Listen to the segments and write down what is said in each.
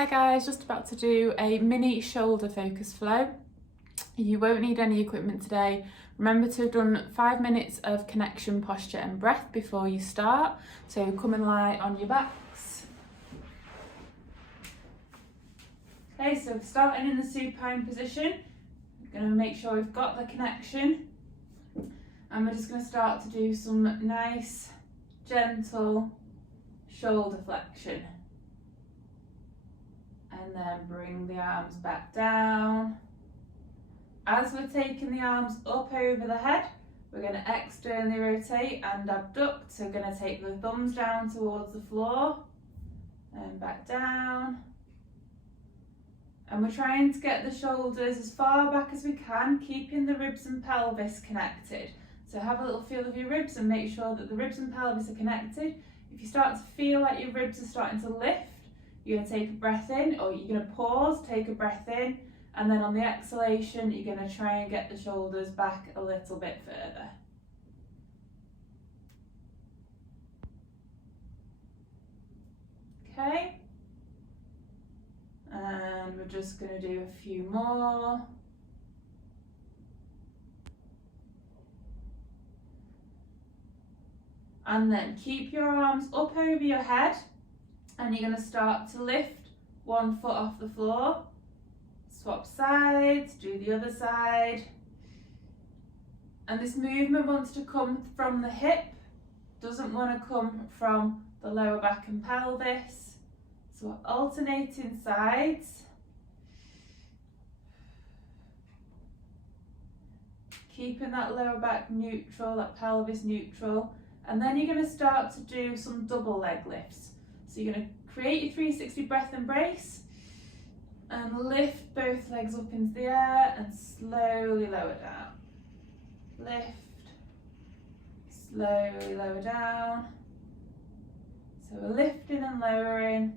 Hi guys, just about to do a mini shoulder focus flow. You won't need any equipment today. Remember to have done 5 minutes of connection, posture and breath before you start. So come and lie on your backs. Okay, so starting in the supine position, we're going to make sure we've got the connection. And we're just going to start to do some nice, gentle shoulder flexion. And then bring the arms back down. As we're taking the arms up over the head, we're going to externally rotate and abduct. So we're going to take the thumbs down towards the floor and back down. And we're trying to get the shoulders as far back as we can, keeping the ribs and pelvis connected. So have a little feel of your ribs and make sure that the ribs and pelvis are connected. If you start to feel like your ribs are starting to lift, you're going to take a breath in, or you're going to pause, take a breath in, and then on the exhalation, you're going to try and get the shoulders back a little bit further. Okay. And we're just going to do a few more. And then keep your arms up over your head. And you're going to start to lift one foot off the floor, swap sides, do the other side. And this movement wants to come from the hip, doesn't want to come from the lower back and pelvis. So we're alternating sides. Keeping that lower back neutral, that pelvis neutral. And then you're going to start to do some double leg lifts. So you're going to create your 360 breath embrace and lift both legs up into the air and slowly lower down. Lift, slowly lower down. So we're lifting and lowering.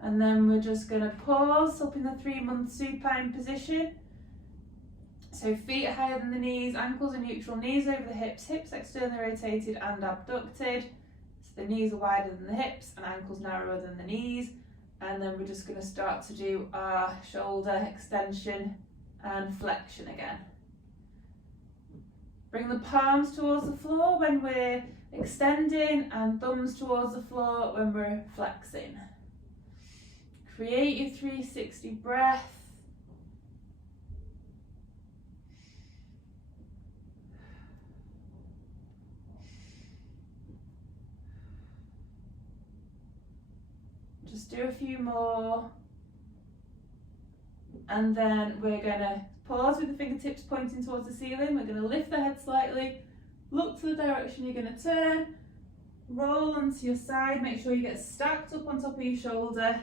And then we're just going to pause up in the 3-month supine position. So feet are higher than the knees, ankles are neutral, knees over the hips, hips externally rotated and abducted. So the knees are wider than the hips and ankles narrower than the knees. And then we're just going to start to do our shoulder extension and flexion again. Bring the palms towards the floor when we're extending and thumbs towards the floor when we're flexing. Create your 360 breath. Just do a few more, and then we're going to pause with the fingertips pointing towards the ceiling. We're going to lift the head slightly, look to the direction you're going to turn, roll onto your side, make sure you get stacked up on top of your shoulder,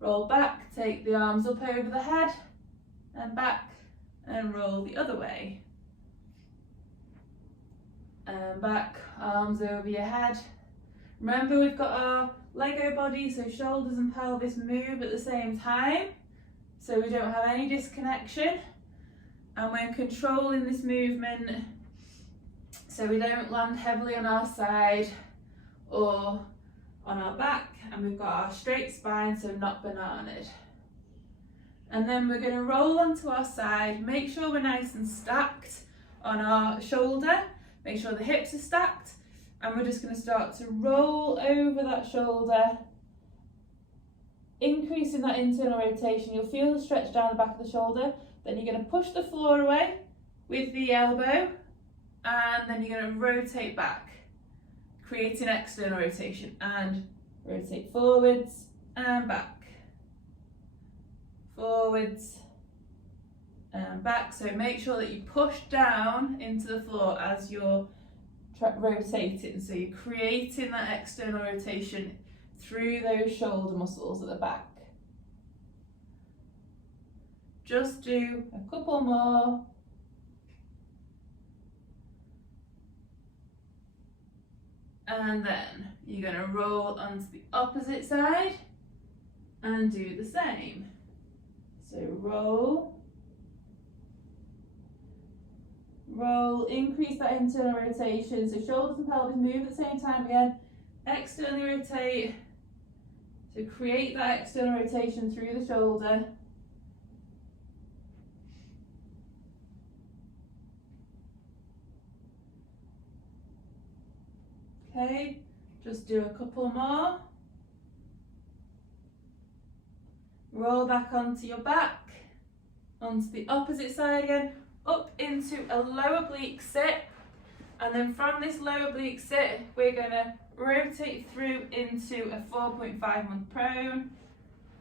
roll back, take the arms up over the head and back and roll the other way. And back, arms over your head. Remember, we've got our Lego body, so shoulders and pelvis move at the same time, so we don't have any disconnection, and we're controlling this movement so we don't land heavily on our side or on our back, and we've got our straight spine, so not bananaed. And then we're going to roll onto our side, make sure we're nice and stacked on our shoulder, make sure the hips are stacked. And we're just going to start to roll over that shoulder, increasing that internal rotation. You'll feel the stretch down the back of the shoulder. Then you're going to push the floor away with the elbow, and then you're going to rotate back, creating external rotation, and rotate forwards and back, forwards and back. So make sure that you push down into the floor as you're rotating, so you're creating that external rotation through those shoulder muscles at the back. Just do a couple more. And then you're going to roll onto the opposite side and do the same. So roll, roll, increase that internal rotation, so shoulders and pelvis move at the same time again, externally rotate, to create that external rotation through the shoulder. Okay, just do a couple more. Roll back onto your back, onto the opposite side again, up into a low oblique sit, and then from this low oblique sit we're going to rotate through into a 4.5 month prone,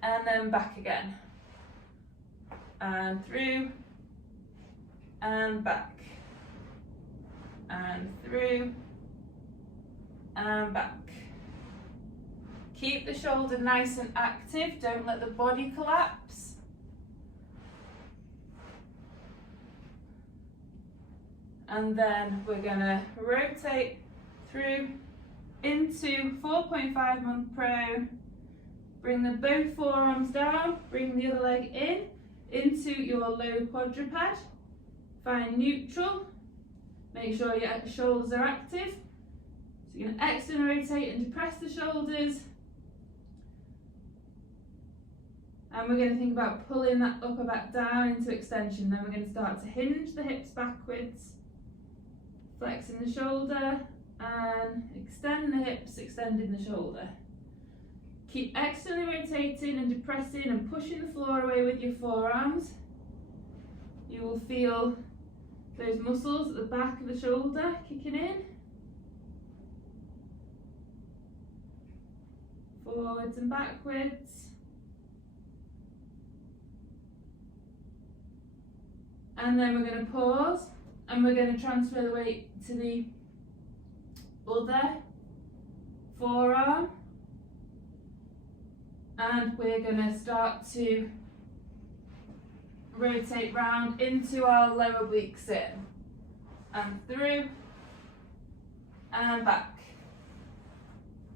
and then back again, and through, and back, and through, and back. Keep the shoulder nice and active, don't let the body collapse. And then we're going to rotate through into 4.5 month prone. Bring the both forearms down, bring the other leg in, into your low quadruped. Find neutral, make sure your shoulders are active. So you're going to externally rotate and depress the shoulders. And we're going to think about pulling that upper back down into extension. Then we're going to start to hinge the hips backwards, flexing the shoulder, and extend the hips, extending the shoulder. Keep externally rotating and depressing and pushing the floor away with your forearms. You will feel those muscles at the back of the shoulder kicking in. Forwards and backwards. And then we're going to pause and we're going to transfer the weight to the other forearm. And we're going to start to rotate round into our lower oblique sit. And through, and back,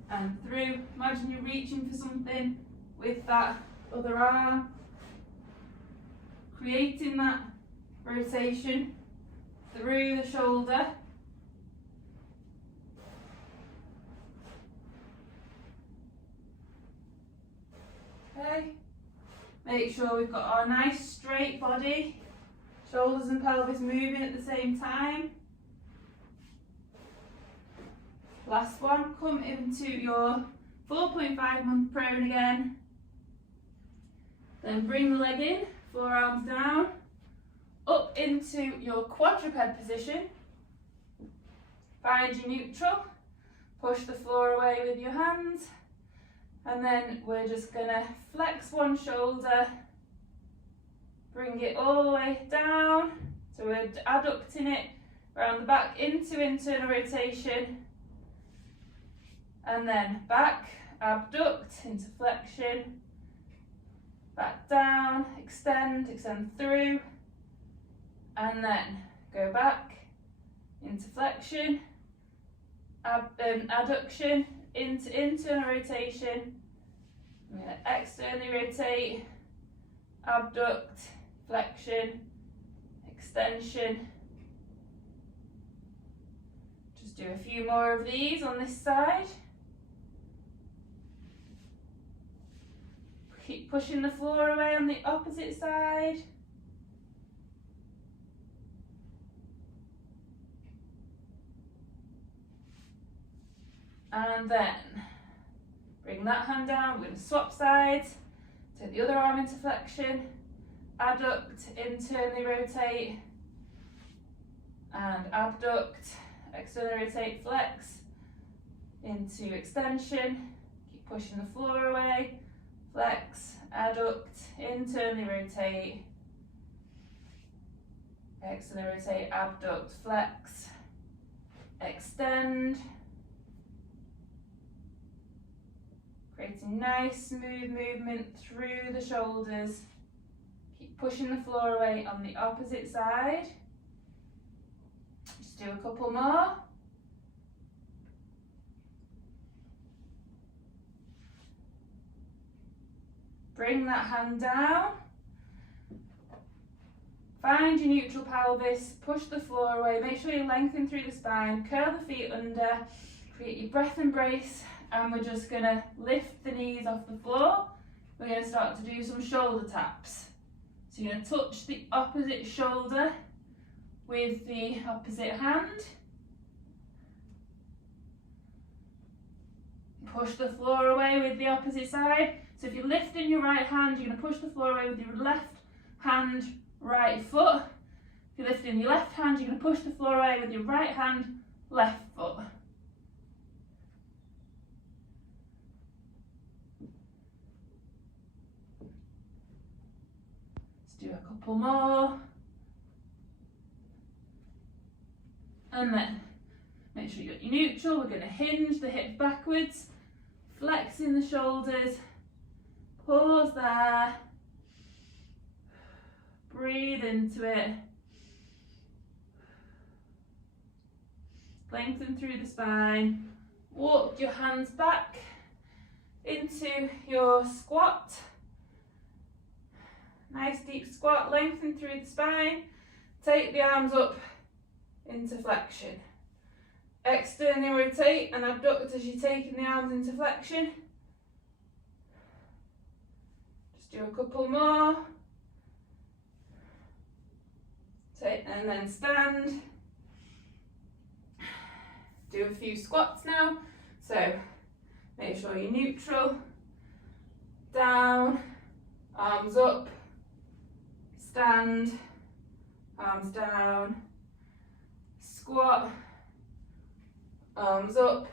and through. Imagine you're reaching for something with that other arm, creating that rotation through the shoulder. Okay, make sure we've got our nice straight body, shoulders and pelvis moving at the same time. Last one, come into your 4.5 month prone again. Then bring the leg in, forearms down, up into your quadruped position. Find your neutral, push the floor away with your hands, and then we're just going to flex one shoulder, bring it all the way down, so we're adducting it around the back into internal rotation, and then back, abduct into flexion, back down, extend through, and then go back into flexion, adduction into internal rotation. I'm going to externally rotate, abduct, flexion, extension. Just do a few more of these on this side. Keep pushing the floor away on the opposite side. And then bring that hand down, we're going to swap sides, take the other arm into flexion, adduct, internally rotate, and abduct, externally rotate, flex, into extension, keep pushing the floor away, flex, adduct, internally rotate, externally rotate, abduct, flex, extend. Creating nice smooth movement through the shoulders. Keep pushing the floor away on the opposite side. Just do a couple more. Bring that hand down. Find your neutral pelvis, push the floor away, make sure you lengthen through the spine, curl the feet under, create your breath embrace, and we're just going to lift the knees off the floor. We're going to start to do some shoulder taps. So you're going to touch the opposite shoulder with the opposite hand. Push the floor away with the opposite side. So if you're lifting your right hand, you're going to push the floor away with your left hand, right foot. If you're lifting your left hand, you're going to push the floor away with your right hand, left foot. Let's do a couple more. And then make sure you got your neutral. We're going to hinge the hips backwards, flexing the shoulders. Pause there. Breathe into it. Lengthen through the spine. Walk your hands back into your squat. Nice deep squat. Lengthen through the spine. Take the arms up into flexion. Externally rotate and abduct as you're taking the arms into flexion. Just do a couple more. Take and then stand. Do a few squats now. So make sure you're neutral. Down, arms up, stand, arms down, squat, arms up,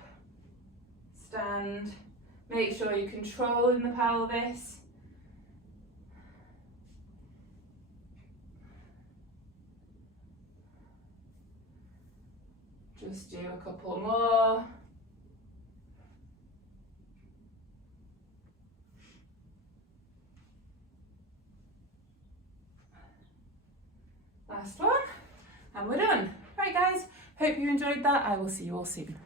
stand. Make sure you're controlling the pelvis. Just do a couple more. Last one, and we're done. Right guys, hope you enjoyed that. I will see you all soon.